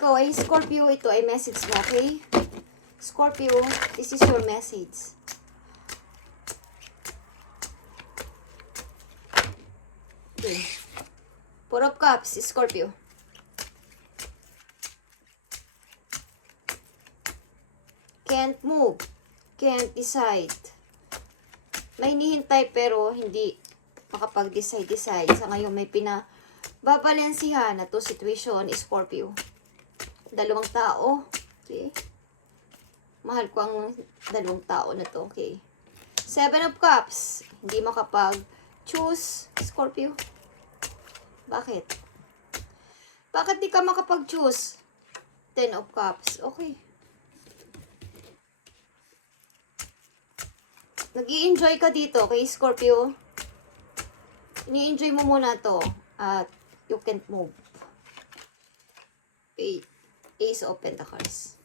ikaw ay Scorpio, ito ay message mo, okay? Scorpio, this is your message. Okay. Four of Cups, Scorpio. Can't move. Can't decide. May hinihintay pero hindi makapag-decide. Sa ngayon may babalansihan na to situation, Scorpio. Dalawang tao. Okay. Mahal ko ang dalawang tao na to. Okay. Seven of Cups. Hindi makapag-choose, Scorpio. Bakit? Bakit di ka makapag-choose? Ten of Cups. Okay. Nag-i-enjoy ka dito kay Scorpio. Ini-enjoy mo muna to. At you can't move. Ace of Pentacles.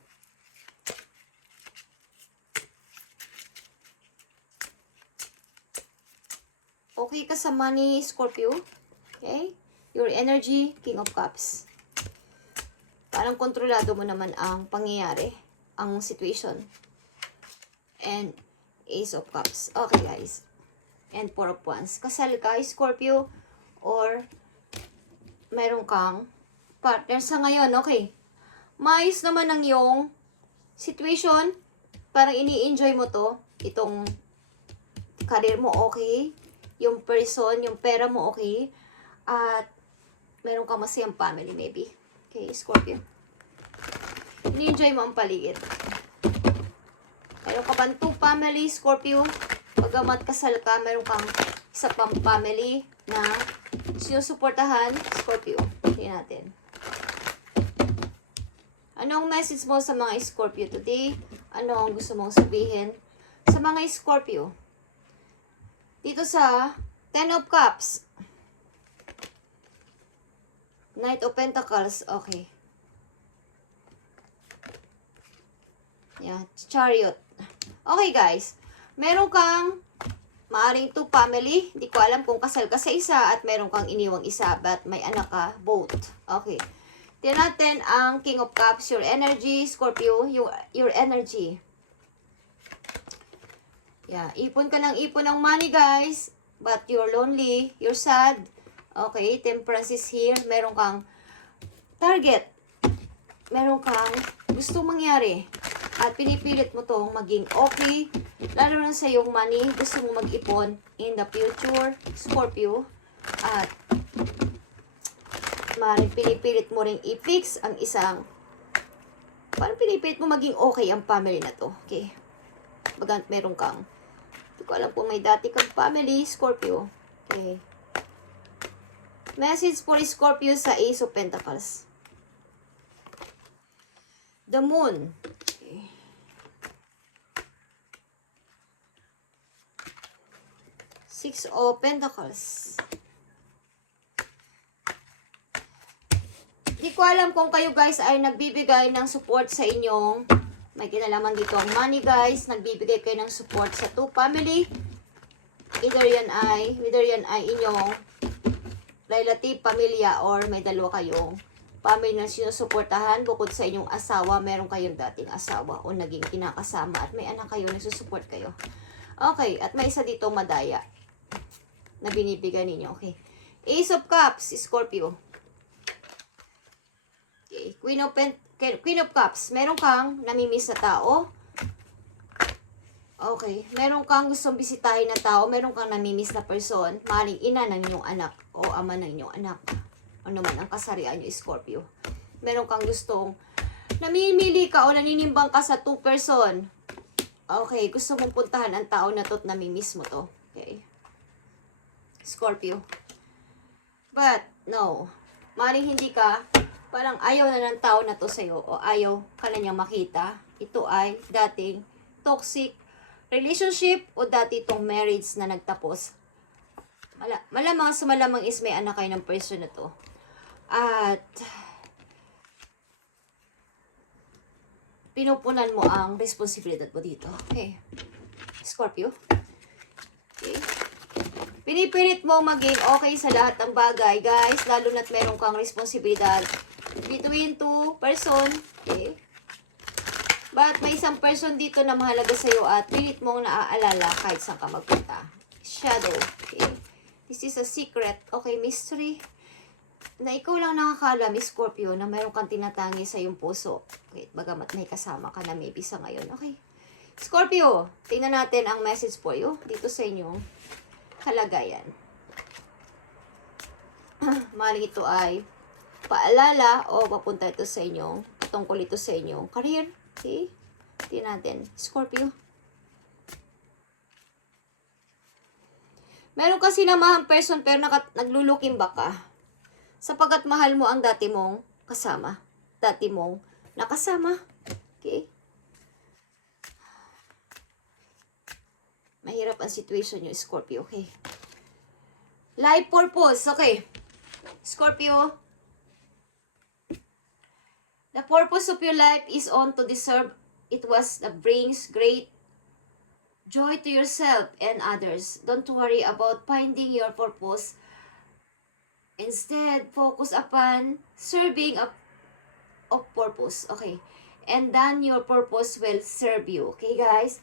Okay ka sa money, Scorpio. Okay? Your energy, King of Cups. Parang kontrolado mo naman ang pangyayari, ang situation. And Ace of Cups. Okay, guys. And Four of Wands. Kasal ka, Scorpio, or meron kang partner sa ngayon, okay? Maayos naman ang iyong situation. Parang ini-enjoy mo to. Itong career mo, okay? Yung person, yung pera mo, okay? At meron kang masayang family, maybe. Okay, Scorpio. Ini-enjoy mo ang paligid. Meron ka bang two family, Scorpio? Pagamat kasal ka, meron kang isa pang family na sinusuportahan, Scorpio. Tingnan natin. Anong message mo sa mga Scorpio today? Ano ang gusto mong sabihin sa mga Scorpio? Dito sa Ten of Cups. Knight of Pentacles. Okay. Yeah, Chariot. Okay, guys. Meron kang maaring two family. Hindi ko alam kung kasal ka sa isa at meron kang iniwang isa but may anak ka. Both. Okay. Tingnan natin ang King of Cups. Your energy, Scorpio. Your energy. Yeah. Ipon ka ng ipon ng money, guys. But you're lonely. You're sad. Okay. Temperance is here. Meron kang target. Meron kang gusto mangyari. At pinipilit mo tong maging okay. Lalo na sa iyong money. Gusto mo mag-ipon in the future, Scorpio. At maaaring pinipilit mo rin i-fix ang isang, parang pinipilit mo maging okay ang family na to. Okay. Bagant meron kang, hindi ko alam kung may dati kang family, Scorpio. Okay. Message for Scorpio sa Ace of Pentacles. The Moon. Okay. Six of Pentacles. Di ko alam kung kayo guys ay nagbibigay ng support sa inyong, may kinalaman dito ang money guys, nagbibigay kayo ng support sa two family. Either yan ay inyong relative, pamilya, or may dalawa kayong family na sinusuportahan bukod sa inyong asawa, meron kayong dating asawa o naging kinakasama at may anak kayo, nagsusupport kayo. Okay, at may isa dito madaya na binibigay ninyo. Okay. Ace of Cups, Scorpio. Okay. Queen of Cups. Meron kang namimiss na tao. Okay. Meron kang gustong bisitahin na tao. Meron kang namimiss na person. Maring ina ng inyong anak o ama ng inyong anak. Ano man ang kasarian nyo, Scorpio. Meron kang gustong namimili ka o naninimbang ka sa two person. Okay. Gusto mong puntahan ang tao na to at namimiss mo to. Okay. Scorpio. But, no. Maring hindi ka, parang ayaw na ng tao na to sa'yo o ayaw ka na niyang makita. Ito ay dating toxic relationship o dati itong marriage na nagtapos. Malamang sa malamang is may anak kayo ng person na to. At pinupunan mo ang responsibilidad mo dito. Okay. Scorpio. Okay. Pinipilit mo maging okay sa lahat ng bagay, guys. Lalo na't meron kang responsibilidad between two person. Okay? But may isang person dito na mahalaga sa'yo at pilit mong naaalala kahit saan ka magpunta. Shadow. Okay? This is a secret. Okay, mystery. Na ikaw lang nakakaalam, Scorpio, na mayroon kang tinatangi sa iyong puso. Okay, bagamat may kasama ka na maybe sa ngayon. Okay. Scorpio, tingnan natin ang message for you dito sa inyong kalagayan. Maling ito ay paalala o papunta ito sa inyong, tungkol ito sa inyong career. Okay? Tingnan natin. Scorpio. Meron ka sinamahang person pero nagluluking back ka. Sapagat mahal mo ang dati mong kasama. Dati mong nakasama. Okay? Mahirap ang situation nyo, Scorpio. Okay? Life purpose. Okay. Scorpio. The purpose of your life is on to deserve. It was that brings great joy to yourself and others. Don't worry about finding your purpose. Instead, focus upon serving of purpose. Okay. And then your purpose will serve you. Okay, guys?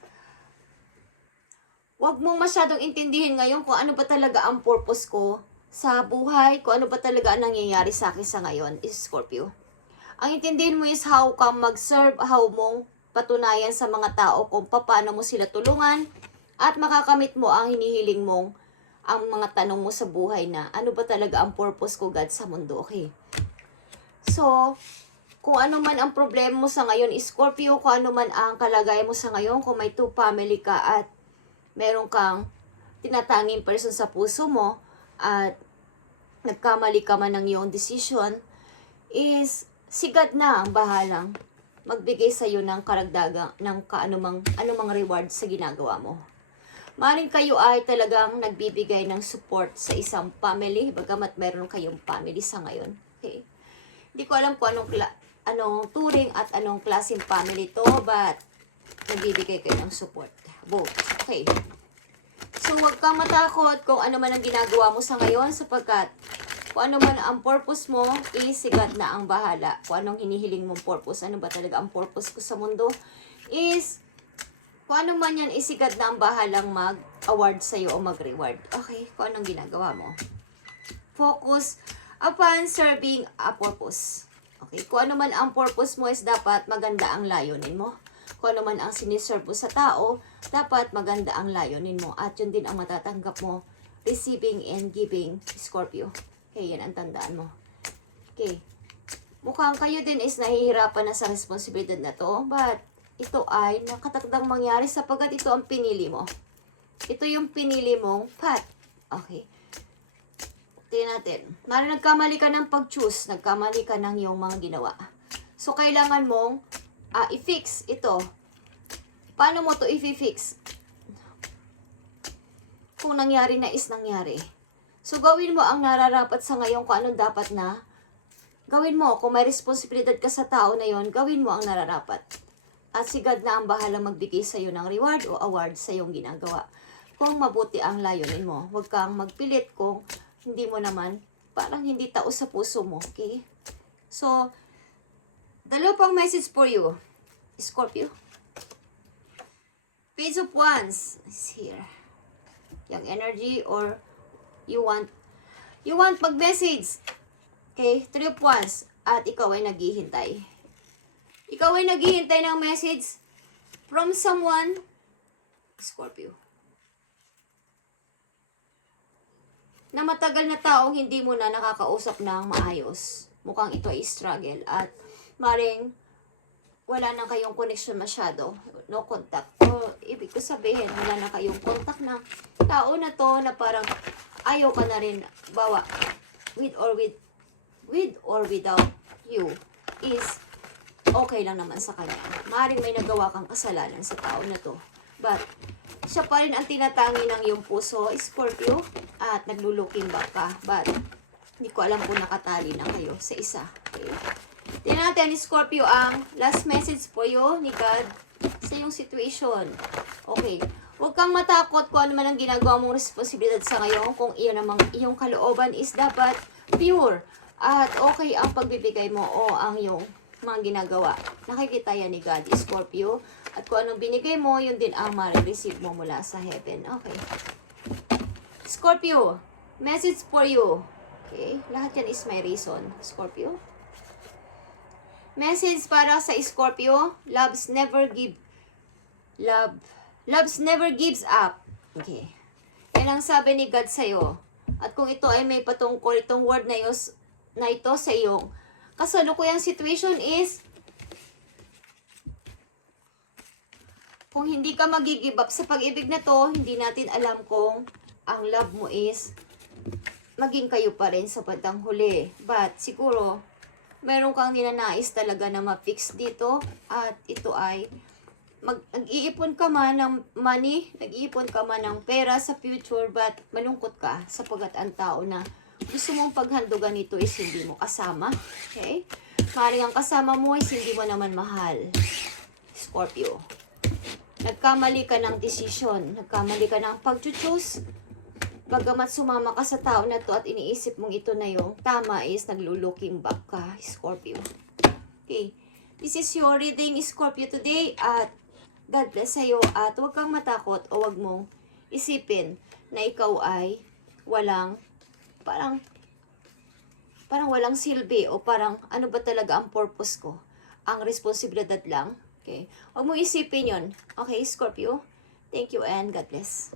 Huwag mong masyadong intindihin ngayon kung ano ba talaga ang purpose ko sa buhay, kung ano ba talaga ang nangyayari sa akin sa ngayon, is Scorpio. Ang intindihin mo is how ka mag-serve, how mong patunayan sa mga tao kung paano mo sila tulungan at makakamit mo ang hinihiling mong ang mga tanong mo sa buhay na ano ba talaga ang purpose ko, God, sa mundo. Okay? So, kung ano man ang problema mo sa ngayon, Scorpio, kung ano man ang kalagayan mo sa ngayon, kung may two family ka at meron kang tinatanging person sa puso mo at nagkamali ka man ng iyong decision, is si God na ang bahalang magbigay sa iyo ng karagdagang ng anumang reward sa ginagawa mo. Maring kayo ay talagang nagbibigay ng support sa isang family, bagamat meron kayong family sa ngayon. Okay? Hindi ko alam kung anong turing at anong klaseng family to, but nagbibigay kayo ng support. Both. Okay. So, huwag kang matakot kung ano man ang ginagawa mo sa ngayon, sapagkat kung ano man ang purpose mo, si God na ang bahala. Kung anong hinihiling mong purpose, ano ba talaga ang purpose ko sa mundo, is kung ano man yan, si God na ang bahalang mag-award sa'yo o mag-reward. Okay? Kung anong ginagawa mo. Focus upon serving a purpose. Okay? Kung ano man ang purpose mo, is dapat maganda ang layunin mo. Kung ano man ang siniserve mo sa tao, dapat maganda ang layunin mo. At yun din ang matatanggap mo, receiving and giving, Scorpio. Okay, yan ang tandaan mo. Okay. Mukhang kayo din is nahihirapan na sa responsibilidad na to, but ito ay nakatakdang mangyari sapagkat ito ang pinili mo. Ito yung pinili mong path. Okay. Tingnan natin. Maring nagkamali ka ng pag-choose, nagkamali ka ng iyong mga ginawa. So, kailangan mong i-fix ito. Paano mo to i-fix? Kung nangyari na is nangyari. So, gawin mo ang nararapat sa ngayon kung anong dapat na gawin mo. Kung may responsibilidad ka sa tao na yon, gawin mo ang nararapat. At si God na ang bahala magbigay sa iyo ng reward o award sa iyong ginagawa. Kung mabuti ang layunin mo, huwag kang magpilit kung hindi mo naman, parang hindi taos sa puso mo. Okay? So, dalawa pang message for you, Scorpio. Page of Wands is here. Yung energy or you want mag-message. Okay? Three of Wands. At ikaw ay naghihintay. Ikaw ay naghihintay ng message from someone, Scorpio, na matagal na taong hindi mo na nakakausap ng maayos. Mukhang ito ay struggle at maring wala na kayong connection masyado, no contact. O ibig ko sabihin, wala na kayong contact ng tao na to na parang ayaw ka na rin bawa with or without you is okay lang naman sa kanya. Maring may nagawa kang kasalanan sa tao na to, but siya pa rin ang tinatangi ng iyong puso, Scorpio, at nagluluking back ka, but hindi ko alam kung nakatali na kayo sa isa. Okay? Tingnan natin, Scorpio, ang last message po you ni God sa iyong situation. Okay. Huwag kang matakot kung ano man ang ginagawa mong responsibilidad sa ngayon. Kung iyon namang iyong kalooban is dapat pure. At okay ang pagbibigay mo o ang iyong mga ginagawa. Nakikita yan ni God, Scorpio. At kung anong binigay mo, yun din ang ma-receive mo mula sa heaven. Okay. Scorpio, message for you. Okay, lahat yan is my reason, Scorpio. Message para sa Scorpio, loves never gives up. Okay. Yan ang sabi ni God sa'yo. At kung ito ay may patungkol, itong word na ito sa iyong kasalukuyang situation is, kung hindi ka mag-give up sa pag-ibig na to, hindi natin alam kung ang love mo is maging kayo pa rin sa bandang huli. But siguro, meron kang ninanais talaga na ma-fix dito at ito ay nag-iipon ka man ng money, nag-iipon ka man ng pera sa future, but malungkot ka sapagkat ang tao na gusto mong paghandugan nito is hindi mo kasama. Okay? Maaaring ang kasama mo is hindi mo naman mahal. Scorpio. Nagkamali ka ng decision. Nagkamali ka ng pag-choose. Bagamat sumama ka sa tao na to at iniisip mong ito na yung tama is naglo-looking back ka, Scorpio. Okay. This is your reading, Scorpio, today. At God bless sa'yo. At huwag kang matakot o huwag mong isipin na ikaw ay walang parang walang silbi o parang ano ba talaga ang purpose ko? Ang responsibilidad lang. Okay? Huwag mo isipin yun. Okay, Scorpio? Thank you and God bless.